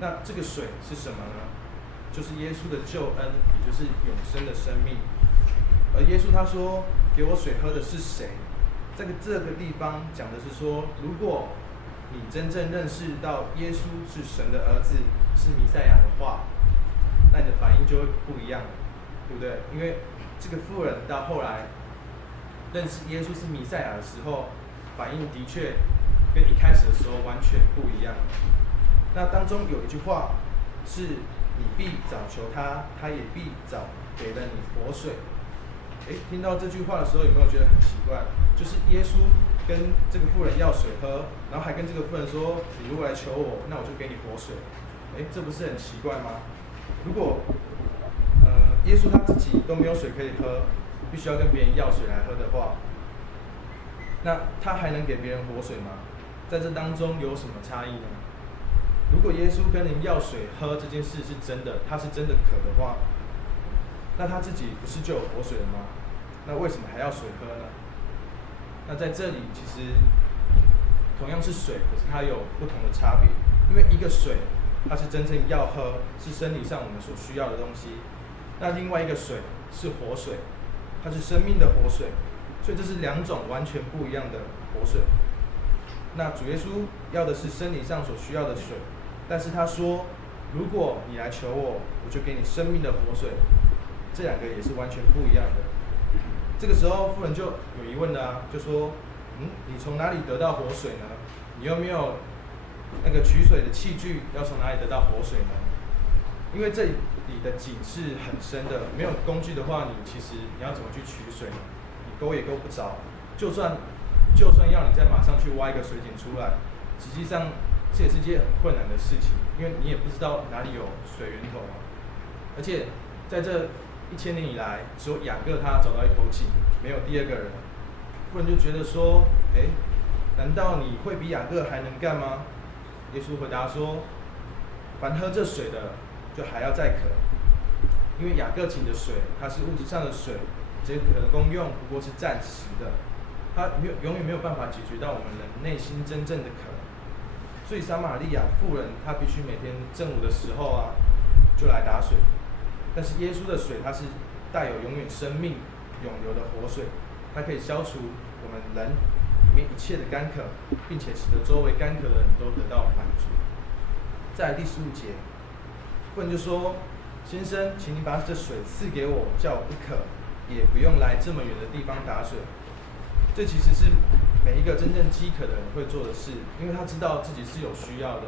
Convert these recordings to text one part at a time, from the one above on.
那这个水是什么呢？就是耶稣的救恩，也就是永生的生命。而耶稣他说：“给我水喝的是谁？”这个地方讲的是说，如果你真正认识到耶稣是神的儿子，是弥赛亚的话，那你的反应就会不一样了，对不对？因为这个妇人到后来认识耶稣是弥赛亚的时候，反应的确跟一开始的时候完全不一样。那当中有一句话是：“你必早求他，他也必早给了你活水。”听到这句话的时候，有没有觉得很奇怪？就是耶稣跟这个妇人要水喝，然后还跟这个妇人说：“你如果来求我，那我就给你活水。”这不是很奇怪吗？如果耶稣他自己都没有水可以喝，必须要跟别人要水来喝的话，那他还能给别人活水吗？在这当中有什么差异呢？如果耶稣跟人要水喝这件事是真的，他是真的渴的话，那他自己不是就有活水了吗？那为什么还要水喝呢？那在这里其实同样是水，可是它有不同的差别。因为一个水它是真正要喝，是生理上我们所需要的东西；那另外一个水是活水，它是生命的活水。所以这是两种完全不一样的活水。那主耶稣要的是生理上所需要的水，但是他说：“如果你来求我，我就给你生命的活水。”这两个也是完全不一样的。这个时候，妇人就有疑问了啊，就说：“你从哪里得到活水呢？你又没有那个取水的器具，要从哪里得到活水呢？”因为这里的井是很深的，没有工具的话，其实你要怎么去取水呢？你勾也勾不着。就算要你再马上去挖一个水井出来，实际上这也是一件很困难的事情，因为你也不知道哪里有水源头嘛。而且在这1000年以来，只有雅各他找到一口井，没有第二个人。妇人就觉得说：“难道你会比雅各还能干吗？”耶稣回答说：“凡喝这水的，就还要再渴。因为雅各井的水，它是物质上的水，这可的功用不过是暂时的，它永远没有办法解决到我们人内心真正的渴。所以撒玛利亚妇人，她必须每天正午的时候啊，就来打水。但是耶稣的水，它是带有永远生命、永流的活水，它可以消除我们人里面一切的干渴，并且使得周围干渴的人都得到满足。再来第15节，妇人就说：“先生，请你把这水赐给我，叫我不渴，也不用来这么远的地方打水。”这其实是每一个真正饥渴的人会做的事，因为他知道自己是有需要的。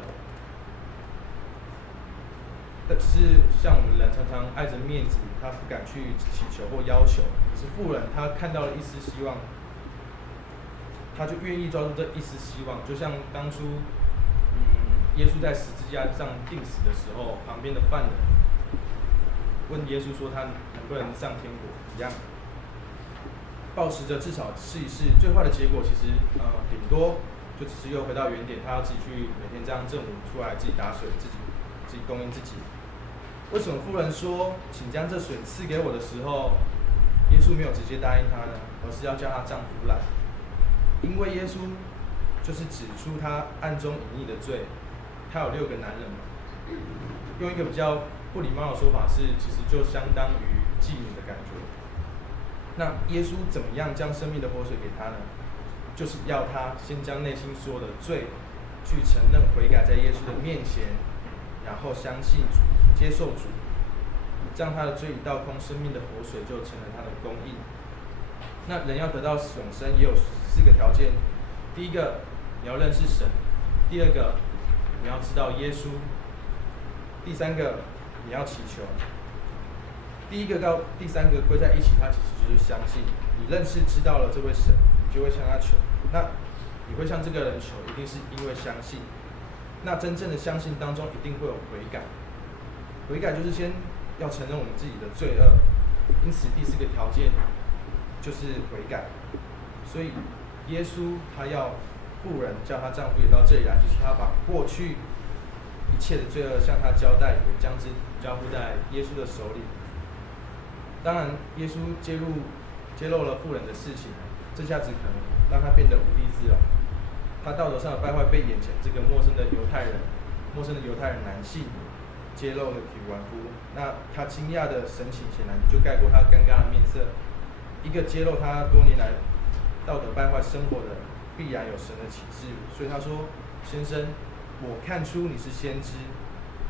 但只是像我们人常常爱着面子，他不敢去祈求或要求。可是妇人她看到了一丝希望，他就愿意抓住这一丝希望。就像当初，耶稣在十字架上钉死的时候，旁边的犯人问耶稣说他能不能上天国一样，抱持着至少试一试，最坏的结果其实顶多就只是又回到原点，他要自己去每天这样正午出来自己打水，自己供应自己。为什么妇人说请将这水赐给我的时候，耶稣没有直接答应她呢？而是要叫她丈夫来？因为耶稣就是指出她暗中隐匿的罪，她有6个男人嘛。用一个比较不礼貌的说法是，其实就相当于妓女的感觉。那耶稣怎么样将生命的活水给她呢？就是要她先将内心所有的罪去承认悔改在耶稣的面前，然后相信主，接受主，这样他的罪已倒空，生命的活水就成了他的供应。那人要得到永生也有4个条件：第一个，你要认识神；第二个，你要知道耶稣；第三个，你要祈求。第一个到第三个归在一起，它其实就是相信。你认识知道了这位神，你就会向他求。那你会向这个人求，一定是因为相信。那真正的相信当中，一定会有悔改。悔改就是先要承认我们自己的罪恶，因此第4个条件就是悔改。所以耶稣他要妇人叫她丈夫也到这里来，就是他把过去一切的罪恶向他交代，也将之交付在耶稣的手里。当然，耶稣揭露了妇人的事情，这下子可能让他变得无地自容。他道德上的败坏被眼前这个陌生的犹太人陌生的犹太人男性揭露了体完夫，那他惊讶的神情显然就盖过他尴尬的面色。一个揭露他多年来道德败坏生活的，必然有神的启示。所以他说：“先生，我看出你是先知。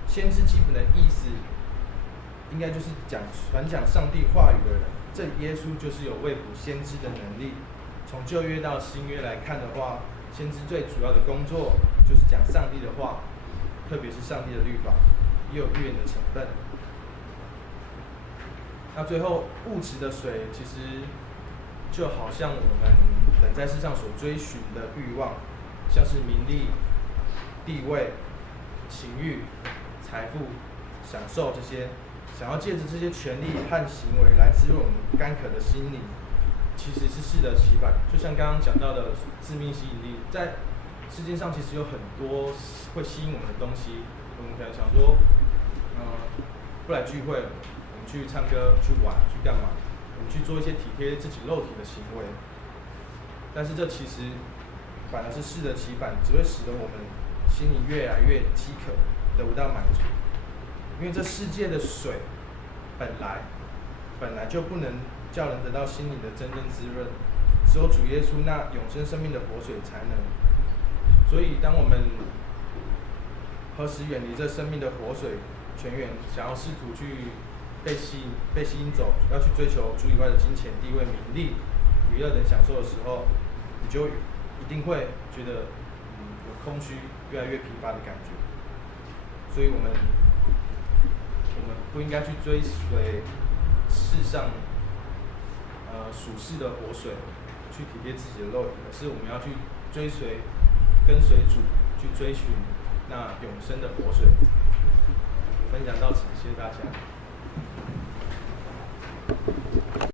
先知基本的意思，应该就是传讲上帝话语的人。这耶稣就是有未卜先知的能力。从旧约到新约来看的话，先知最主要的工作就是讲上帝的话，特别是上帝的律法，也有预言的成分。那最后物质的水，其实就好像我们人在世上所追寻的欲望，像是名利、地位、情欲、财富、享受这些，想要借着这些权利和行为来滋润我们干渴的心灵，其实是适得其反。就像刚刚讲到的致命吸引力，在世界上其实有很多会吸引我们的东西。我们可能想说，不来聚会，我们去唱歌、去玩、去干嘛？我们去做一些体贴自己肉体的行为。但是这其实反而是适得其反，只会使得我们心里越来越饥渴，得不到满足。因为这世界的水本来就不能叫人得到心灵的真正滋润，只有主耶稣那永生生命的活水才能。所以，当我们何时远离这生命的活水泉源，想要试图去被吸引走，要去追求主以外的金钱、地位、名利、娱乐等享受的时候，你就一定会觉得有空虚、越来越疲乏的感觉。所以我们不应该去追随世上属世的活水，去体贴自己的肉体，而是我们要去跟随主，去追寻那永生的活水。我分享到此，谢谢大家。